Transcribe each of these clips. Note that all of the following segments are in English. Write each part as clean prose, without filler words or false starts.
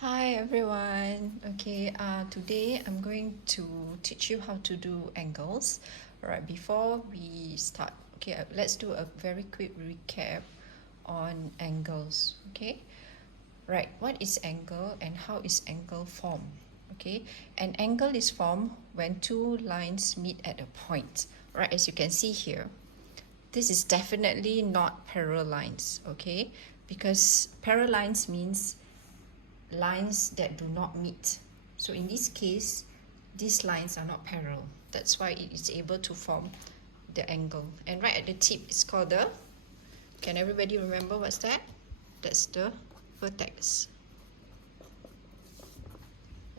Hi everyone. Okay, today I'm going to teach you how to do angles. Alright, before we start, okay, let's do a very quick recap on angles. Okay, right, what is angle and how is angle formed? Okay, an angle is formed when two lines meet at a point. Right, as you can see here, this is definitely not parallel lines. Okay, because parallel lines means lines that do not meet. So in this case, these lines are not parallel. That's why it is able to form the angle. And right at the tip, it's called the, can everybody remember what's that? That's the vertex.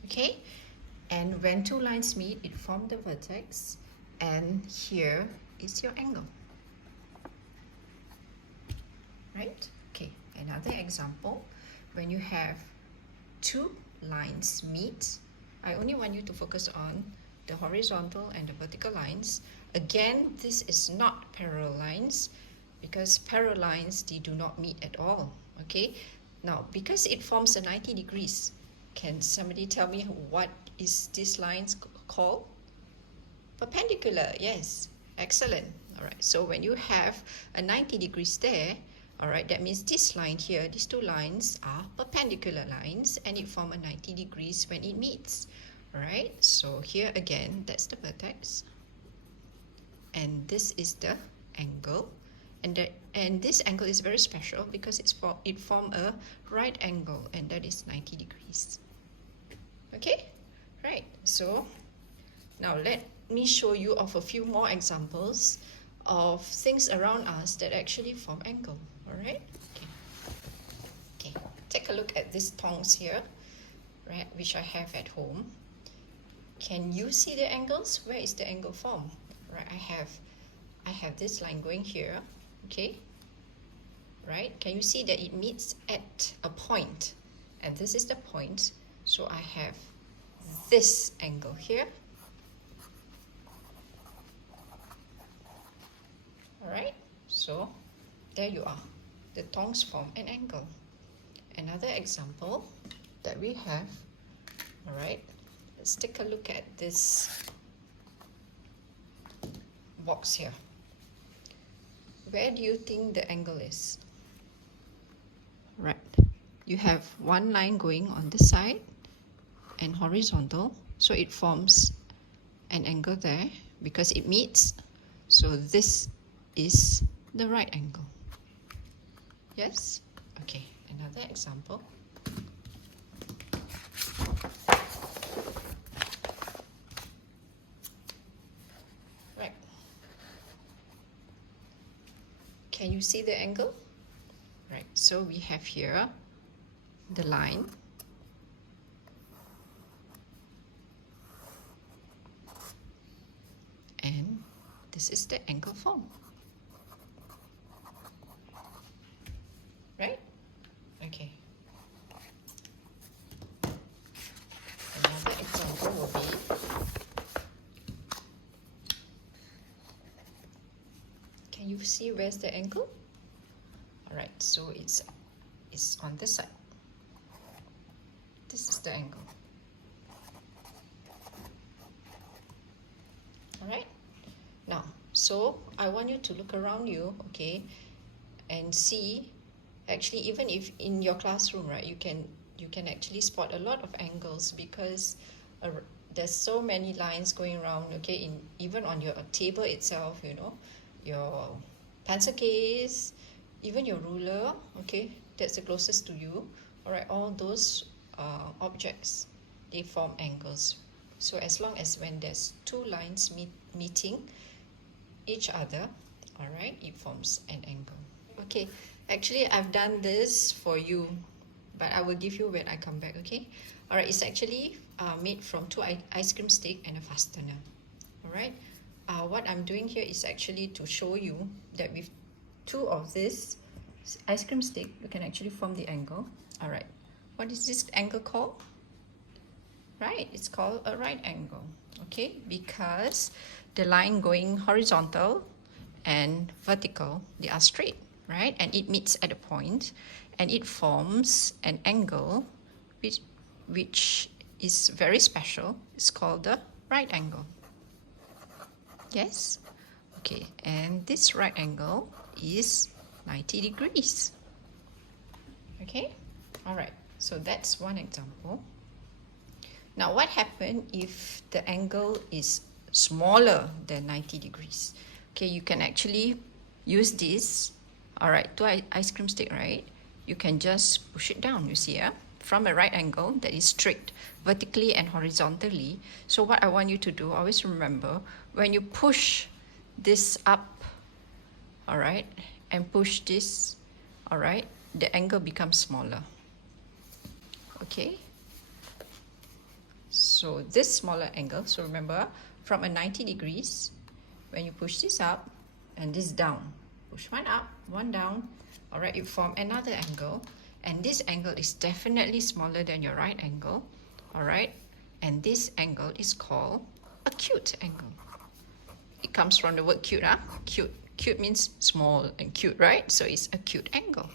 Okay? And when two lines meet, it forms the vertex. And here is your angle. Right? Okay, another example. When you have two lines meet, I only want you to focus on the horizontal and the vertical lines. Again, this is not parallel lines because parallel lines, they do not meet at all. Okay, now because it forms a 90 degrees, can somebody tell me what is this lines called? Perpendicular. Yes, excellent. All right, so when you have a 90 degrees there, all right, that means this line here, these two lines are perpendicular lines and it forms a 90 degrees when it meets. All right, so here again, that's the vertex. And this is the angle. And this angle is very special because it forms a right angle and that is 90 degrees. Okay, right, so now let me show you of a few more examples of things around us that actually form angle. Alright? Okay. Take a look at these tongs here, right, which I have at home. Can you see the angles? Where is the angle formed? Right, I have this line going here, okay? Right? Can you see that it meets at a point? And this is the point. So I have this angle here. Alright, so there you are. The tongs form an angle. Another example that we have, alright, let's take a look at this box here. Where do you think the angle is? Right, you have one line going on this side and horizontal, so it forms an angle there because it meets. So this is the right angle. Yes? Okay, another example. Right. Can you see the angle? Right, so we have here the line. And this is the angle form. Right? Okay. Another example will be can you see where's the angle? Alright, so it's on this side. This is the angle. Alright? Now, so I want you to look around you, okay, and see, actually even if in your classroom, right, you can actually spot a lot of angles because there's so many lines going around, okay, even on your table itself, you know, your pencil case, even your ruler, okay, that's the closest to you. All right, all those objects, they form angles. So as long as when there's two lines meeting each other, all right, it forms an angle. Okay, actually I've done this for you, but I will give you when I come back, okay? All right, it's actually made from two ice cream stick and a fastener. All right, what I'm doing here is actually to show you that with two of this ice cream stick, you can actually form the angle. All right, what is this angle called? Right, it's called a right angle, okay? Because the line going horizontal and vertical, they are straight, right? And it meets at a point and it forms an angle which which is very special. It's called the right angle. Yes? Okay, and this right angle is 90 degrees. Okay? Alright, so that's one example. Now what happens if the angle is smaller than 90 degrees? Okay, you can actually use this. Alright, two ice cream stick, right? You can just push it down, you see, yeah? From a right angle that is straight, vertically and horizontally. So what I want you to do, always remember, when you push this up, alright, and push this, alright, the angle becomes smaller. Okay? So this smaller angle, so remember, from a 90 degrees, when you push this up and this down, push one up, one down, alright, you form another angle, and this angle is definitely smaller than your right angle, alright, and this angle is called acute angle. It comes from the word cute, huh? Cute. Cute means small and cute, right? So it's acute angle.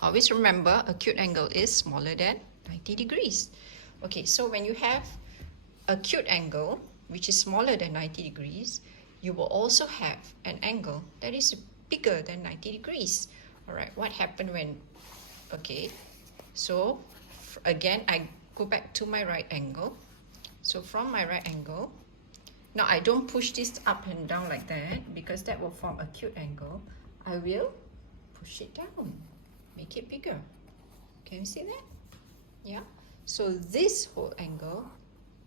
Always remember, acute angle is smaller than 90 degrees. Okay, so when you have acute angle, which is smaller than 90 degrees, you will also have an angle that is bigger than 90 degrees. All right, what happened when, okay, so again, I go back to my right angle. So from my right angle, now I don't push this up and down like that because that will form acute angle. I will push it down, make it bigger. Can you see that? Yeah. So this whole angle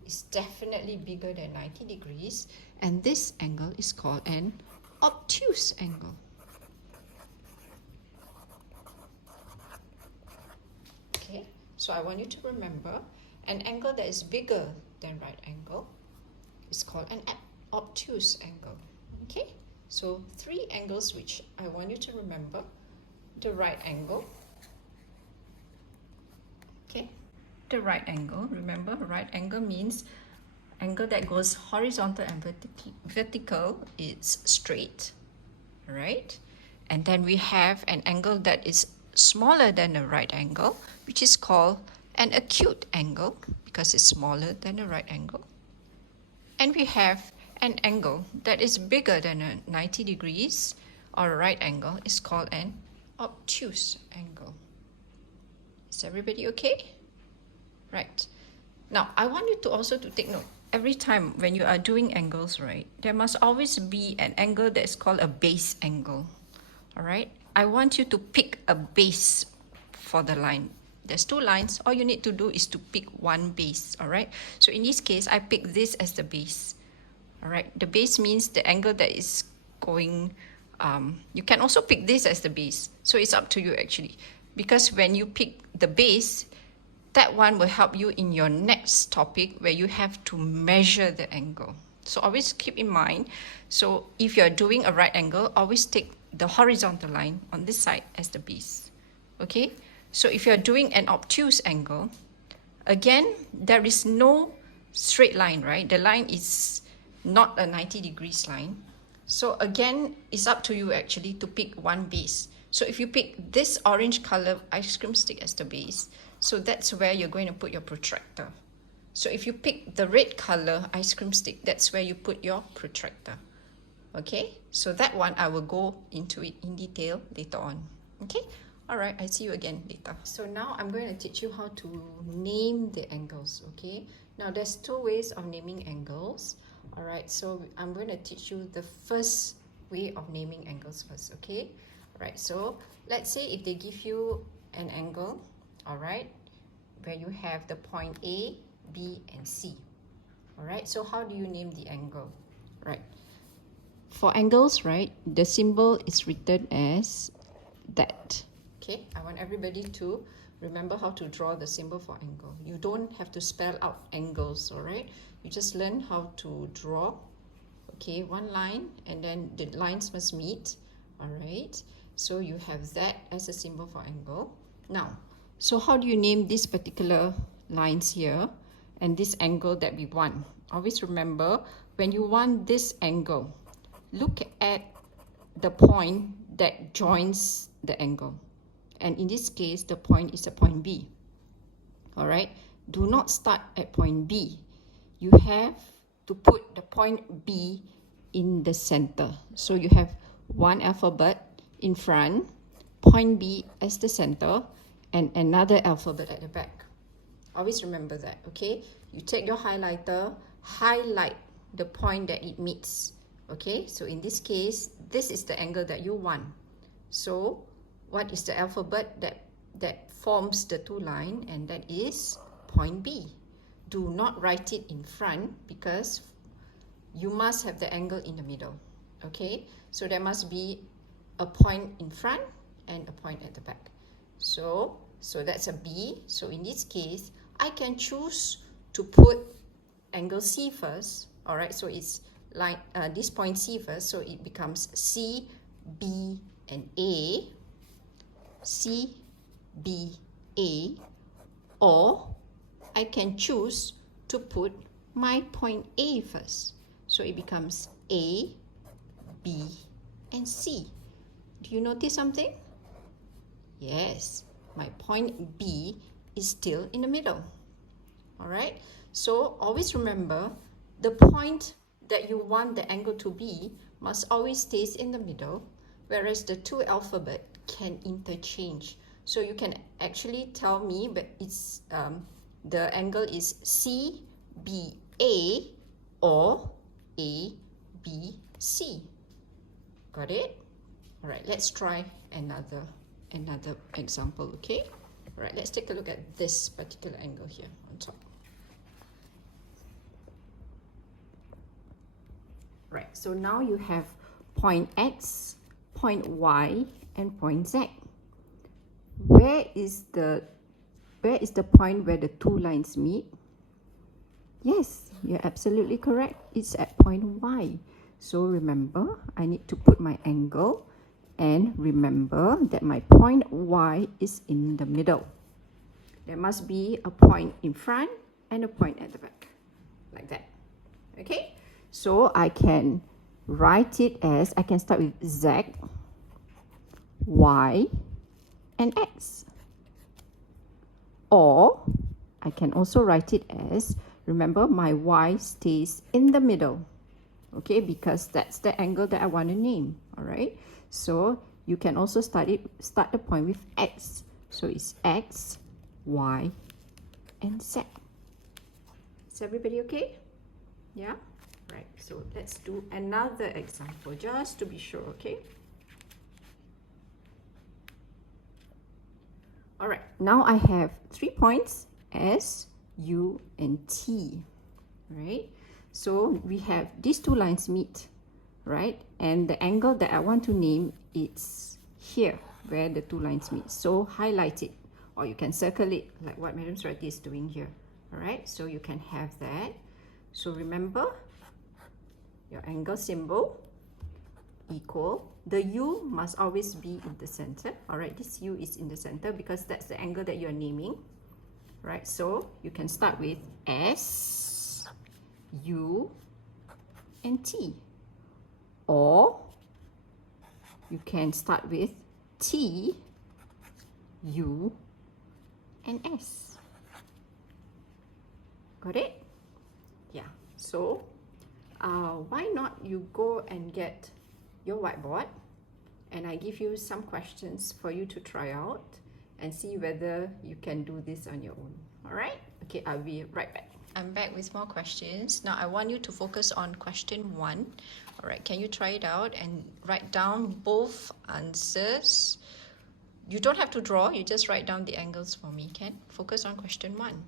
is definitely bigger than 90 degrees, and this angle is called an obtuse angle. Okay, so I want you to remember an angle that is bigger than right angle is called an obtuse angle. Okay, so three angles which I want you to remember. The right angle. Okay, the right angle. Remember, right angle means angle that goes horizontal and vertical. It's straight, right? And then we have an angle that is smaller than a right angle, which is called an acute angle because it's smaller than a right angle. And we have an angle that is bigger than a 90 degrees or a right angle. Is called an obtuse angle. Is everybody okay? Right. Now, I want you to also to take note. Every time when you are doing angles, right, there must always be an angle that is called a base angle. All right. I want you to pick a base for the line. There's two lines. All you need to do is to pick one base. All right. So in this case, I pick this as the base. All right. The base means the angle that is going. You can also pick this as the base. So it's up to you actually. Because when you pick the base, that one will help you in your next topic where you have to measure the angle. So always keep in mind. So if you're doing a right angle, always take the horizontal line on this side as the base. Okay? So if you're doing an obtuse angle, again, there is no straight line, right? The line is not a 90 degrees line. So again, it's up to you actually to pick one base. So if you pick this orange color ice cream stick as the base, so that's where you're going to put your protractor. So if you pick the red color ice cream stick, that's where you put your protractor. Okay, so that one I will go into it in detail later on. Okay, all right, I see you again later. So now I'm going to teach you how to name the angles. Okay, now there's two ways of naming angles. All right, so I'm going to teach you the first way of naming angles first. Okay, all right, so let's say if they give you an angle, all right, where you have the point A, B, and C. All right, so how do you name the angle? Right. For angles, right, the symbol is written as that. Okay, I want everybody to remember how to draw the symbol for angle. You don't have to spell out angles, all right? You just learn how to draw, okay, one line, and then the lines must meet, all right? So you have that as a symbol for angle. Now, so how do you name these particular lines here and this angle that we want? Always remember, when you want this angle, look at the point that joins the angle. And in this case, the point is a point B. all right? Do not start at point B. You have to put the point B in the center. So you have one alphabet in front, point B as the center, and another alphabet at the back. Always remember that, okay? You take your highlighter, highlight the point that it meets, okay? So in this case, this is the angle that you want. So what is the alphabet that forms the two lines? And that is point B. Do not write it in front because you must have the angle in the middle, okay? So there must be a point in front and a point at the back. So that's a B. So in this case, I can choose to put angle C first, all right? So it's like this point C first, so it becomes C, B, and A. C, B, A. Or I can choose to put my point A first. So it becomes A, B, and C. Do you notice something? Yes, my point B is still in the middle. All right? So always remember, the point that you want the angle to be must always stay in the middle, whereas the two alphabet can interchange. So you can actually tell me, but it's the angle is CBA or ABC. Got it? All right, let's try another example, okay? All right, let's take a look at this particular angle here on top. Right, so now you have point X, point Y, and point Z. Where is the point where the two lines meet? Yes, you're absolutely correct. It's at point Y. So remember, I need to put my angle, and remember that my point Y is in the middle. There must be a point in front and a point at the back, like that. Okay? So I can write it as, I can start with Z, Y, and X. Or I can also write it as, remember, my Y stays in the middle, okay, because that's the angle that I want to name, all right? So you can also start the point with X. So it's X, Y, and Z. Is everybody okay? Yeah? Right, so let's do another example just to be sure, okay? All right, now I have 3 points, S, U, and T, right? So we have these two lines meet, right? And the angle that I want to name is here, where the two lines meet. So highlight it, or you can circle it, like what Madam Surati is doing here, all right? So you can have that. So remember, your angle symbol equal, the U must always be in the center, all right? This U is in the center because that's the angle that you're naming, right? So you can start with S, U, and T, or you can start with T, U, and S. Got it? Yeah, so why not you go and get your whiteboard and I give you some questions for you to try out and see whether you can do this on your own. All right? Okay, I'll be right back. I'm back with more questions. Now I want you to focus on question 1. All right, can you try it out and write down both answers? You don't have to draw, you just write down the angles for me, okay? Focus on question 1.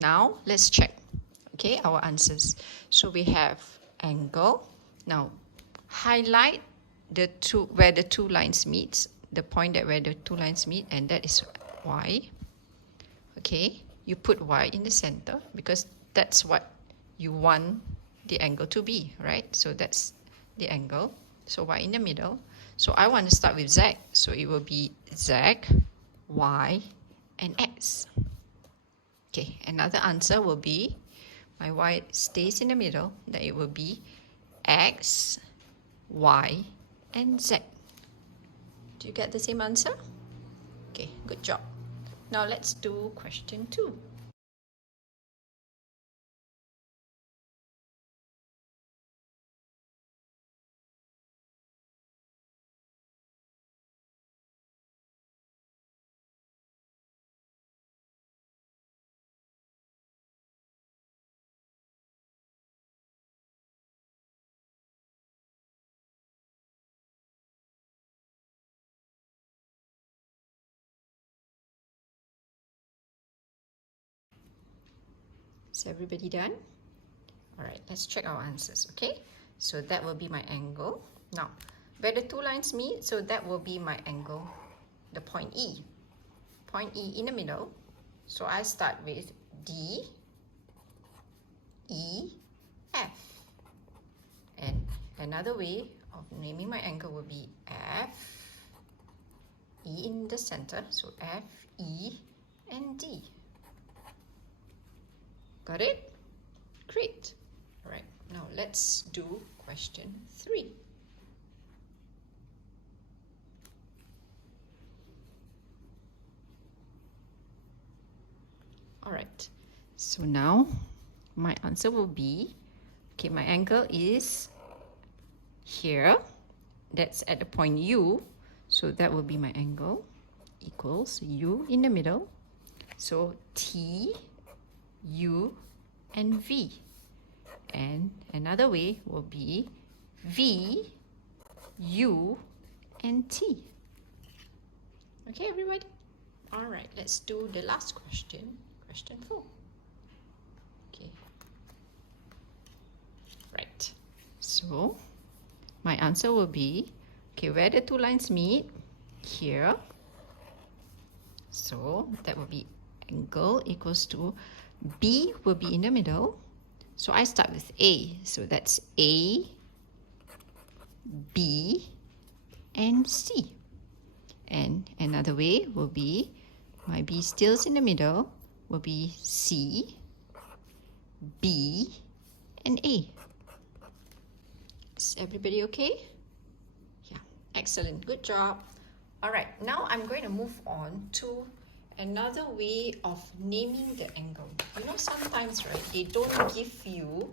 Now let's check, okay, our answers. So we have angle. Now highlight the two where the two lines meet, the point that where the two lines meet, and that is Y. Okay, you put y in the center because that's what you want the angle to be, right? So that's the angle. So y in the middle. So I want to start with z. So it will be z, y, and x. Okay, another answer will be, my y stays in the middle, then it will be x, y, and z. Do you get the same answer? Okay, good job. Now let's do question 2. Is everybody done? Alright, let's check our answers, okay? So that will be my angle. Now, where the two lines meet, so that will be my angle, the point E. Point E in the middle. So I start with D, E, F. And another way of naming my angle will be F, E in the center, so F, E, and D. Got it? Great. All right, now let's do question 3. All right, so now my answer will be, okay, my angle is here. That's at the point U. So that will be my angle equals U in the middle. So T, U, and V. And another way will be V, U, and T. Okay, everybody? All right, let's do the last question, question 4. Okay. Right. So my answer will be, okay, where the two lines meet, here. So that will be angle equals to B will be in the middle. So I start with A. So that's A, B, and C. And another way will be, my B still in the middle, will be C, B, and A. Is everybody okay? Yeah, excellent, good job. All right, now I'm going to move on to another way of naming the angle. You know, sometimes, right, they don't give you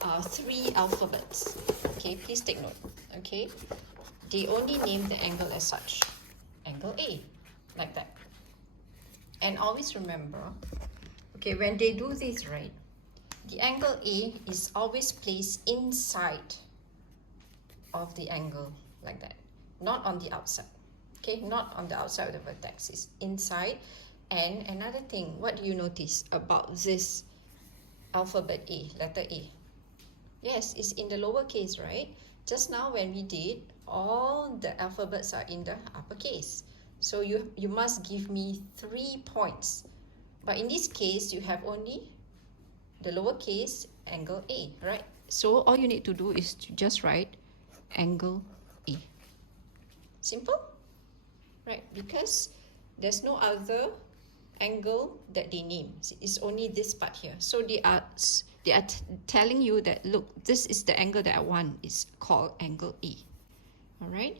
3 alphabets. Okay, please take note. Okay, they only name the angle as such. Angle A, like that. And always remember, okay, when they do this, right, the angle A is always placed inside of the angle, like that, not on the outside. Okay, not on the outside of the vertex, it's inside. And another thing, what do you notice about this alphabet A, letter A? Yes, it's in the lowercase, right? Just now when we did, all the alphabets are in the uppercase. So you must give me 3 points. But in this case, you have only the lowercase angle A, right? So all you need to do is to just write angle A. Simple? Right, because there's no other angle that they name. It's only this part here. So they are telling you that, look, this is the angle that I want. It's called angle A. All right.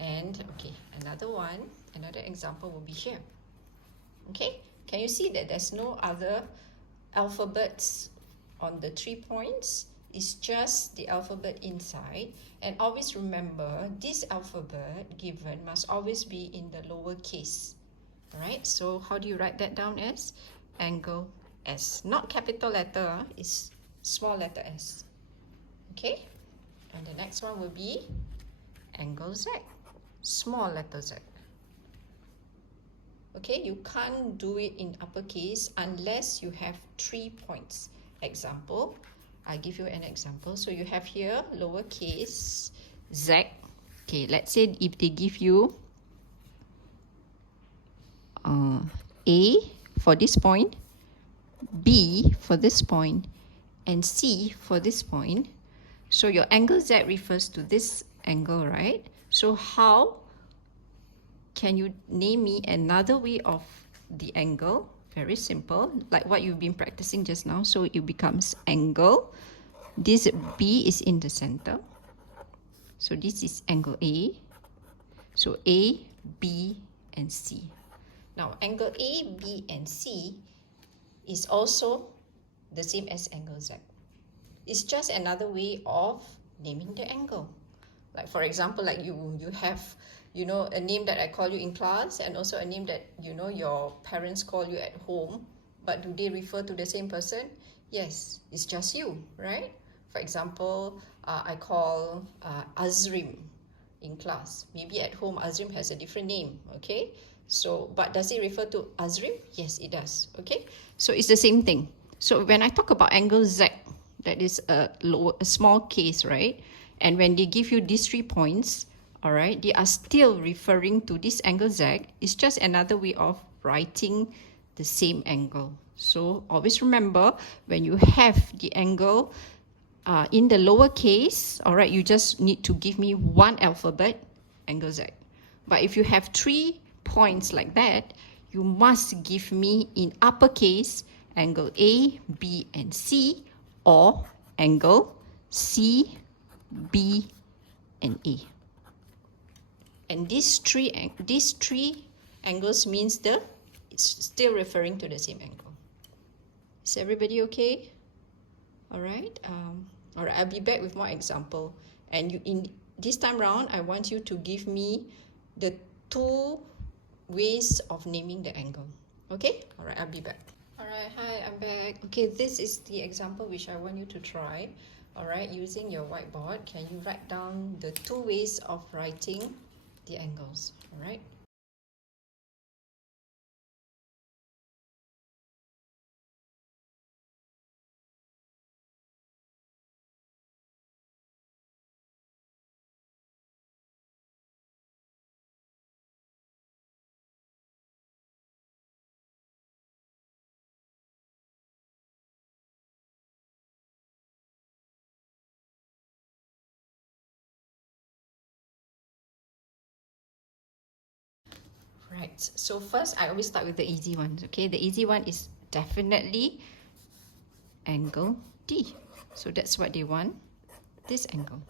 And okay, another example will be here. Okay, can you see that there's no other alphabets on the 3 points? It's just the alphabet inside. And always remember, this alphabet given must always be in the lower case. Alright, so how do you write that down as? Angle S. Not capital letter, it's small letter S. Okay, and the next one will be angle Z. Small letter Z. Okay, you can't do it in uppercase unless you have 3 points. Example, I'll give you an example. So you have here lowercase z. Okay, let's say if they give you A for this point, B for this point, and C for this point. So your angle Z refers to this angle, right? So how can you name me another way of the angle? Very simple, like what you've been practicing just now. So it becomes angle. This B is in the center. So this is angle A. So A, B, and C. Now angle A, B, and C is also the same as angle Z. It's just another way of naming the angle. Like for example, like you have, you know, a name that I call you in class, and also a name that, you know, your parents call you at home. But do they refer to the same person? Yes, it's just you, right? For example, I call Azrim in class. Maybe at home Azrim has a different name, okay? So, but does it refer to Azrim? Yes, it does, okay? So it's the same thing. So when I talk about angle Z, that is a small case, right? And when they give you these 3 points, all right, they are still referring to this angle Z. It's just another way of writing the same angle. So always remember, when you have the angle in the lower case, all right, you just need to give me one alphabet, angle Z. But if you have 3 points like that, you must give me in uppercase angle A, B, and C, or angle C, B, and A. And these three angles means it's still referring to the same angle. Is everybody okay? All right. All right. I'll be back with more example. And in this time round, I want you to give me the 2 ways of naming the angle. Okay. All right. I'll be back. All right. Hi. I'm back. Okay. This is the example which I want you to try. All right. Using your whiteboard, can you write down the 2 ways of writing the angles? All right. Right, so first I always start with the easy ones, okay? The easy one is definitely angle D. So that's what they want, this angle,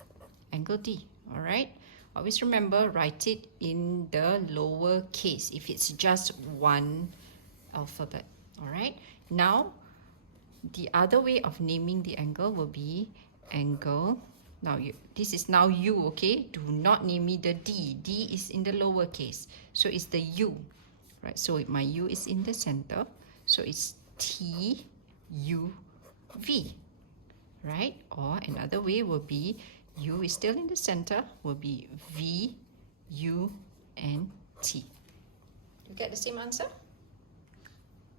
angle D, all right? Always remember, write it in the lower case if it's just one alphabet, all right? Now, the other way of naming the angle will be angle. Now, this is now U, okay? Do not name me the D. D is in the lower case. So it's the U, right? So my U is in the center. So it's T, U, V, right? Or another way will be U is still in the center, will be V, U, and T. You get the same answer?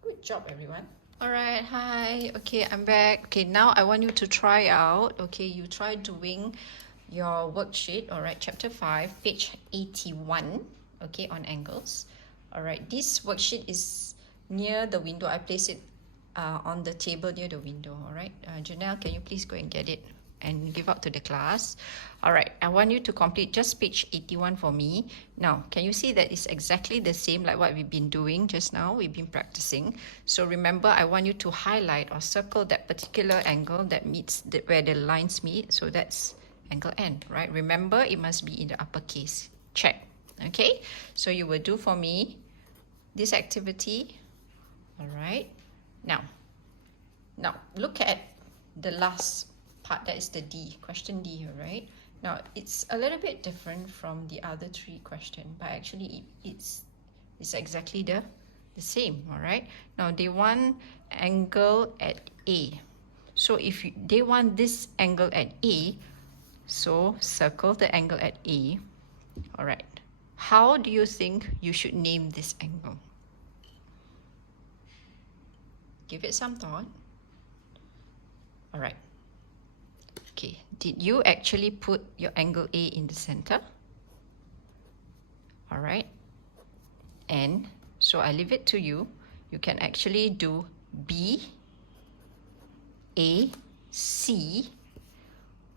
Good job, everyone. All right, hi. Okay, I'm back. Okay, now I want you to try out. Okay, you try doing your worksheet. All right, chapter 5, page 81. Okay, on angles. All right, this worksheet is near the window. I place it on the table near the window. All right, Janelle, can you please go and get it and give out to the class? All right, I want you to complete just page 81 for me. Now, can you see that it's exactly the same like what we've been doing just now? We've been practicing. So remember, I want you to highlight or circle that particular angle that meets where the lines meet. So that's angle N, right? Remember, it must be in the uppercase. Check. Okay, so you will do for me this activity. All right, now look at the last part, that is the D, question D here, right? Now, it's a little bit different from the other 3 questions, but actually it's exactly the same, all right? Now, they want angle at A. So if they want this angle at A, so circle the angle at A, all right? How do you think you should name this angle? Give it some thought. All right. Okay, did you actually put your angle A in the center? All right. And so I leave it to you. you can actually do B, A, C,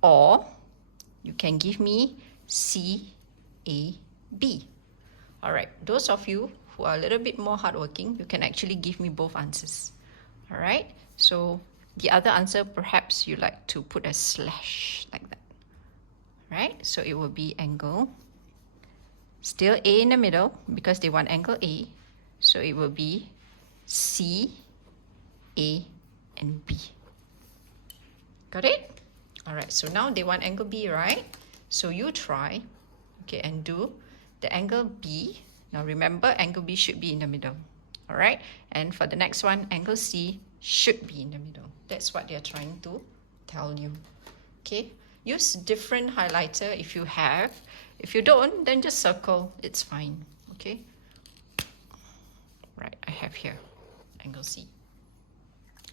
or you can give me C, A, B. All right, those of you who are a little bit more hardworking, you can actually give me both answers. All right, so the other answer, perhaps you like to put a slash like that. Right, so it will be angle, still A in the middle because they want angle A, so it will be C, A, and B. Got it? All right, so now they want angle B, right? So you try, okay, and do the angle B. Now remember, angle B should be in the middle. All right, and for the next one, angle C should be in the middle. That's what they're trying to tell you. Okay, use different highlighter if you have. If you don't, then just circle, it's fine. Okay, right, I have here angle C.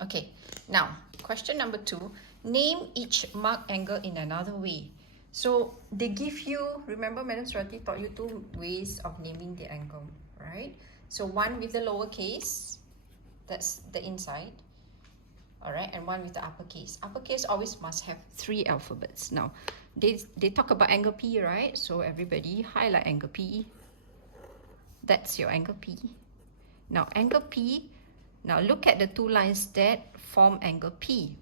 Okay, now question number 2, name each marked angle in another way. So they give you, remember Madam Surati taught you 2 ways of naming the angle, right? So one with the lowercase, that's the inside, all right, and one with the uppercase. Uppercase always must have 3 alphabets. Now they talk about angle P, right? So everybody highlight angle P. That's your angle P. Now angle P, now look at the 2 lines that form angle P,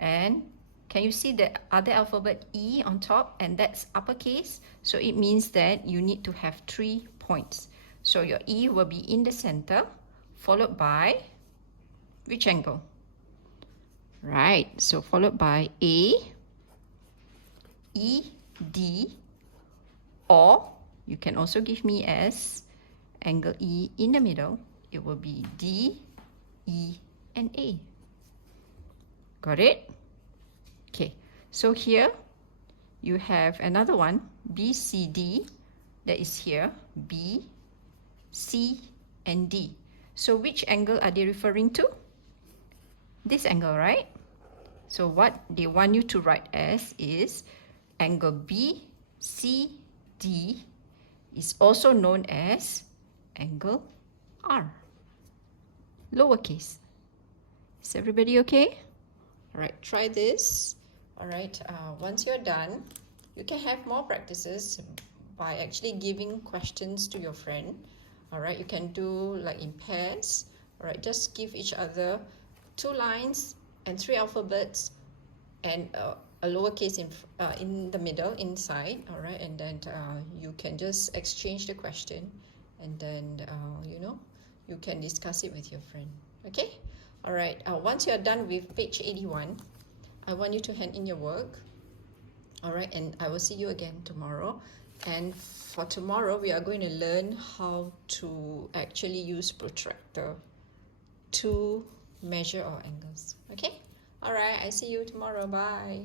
and can you see the other alphabet E on top, and that's uppercase? So it means that you need to have 3 points. So your E will be in the center, followed by which angle? Right, so followed by A, E, D, or you can also give me as angle E in the middle. It will be D, E, and A. Got it? Okay, so here you have another one, BCD, that is here, B, C, and D. So which angle are they referring to? This angle, right? So what they want you to write as is angle BCD is also known as angle R, lowercase. Is everybody okay? All right, try this. All right, once you're done, you can have more practices by actually giving questions to your friend. All right, you can do like in pairs. All right, just give each other 2 lines and 3 alphabets and a lowercase in the middle, inside. All right, and then you can just exchange the question, and then you know, you can discuss it with your friend. Okay. All right, once you're done with page 81, I want you to hand in your work. All right, and I will see you again tomorrow. And for tomorrow, we are going to learn how to actually use protractor to measure our angles. Okay? All right, I see you tomorrow. Bye.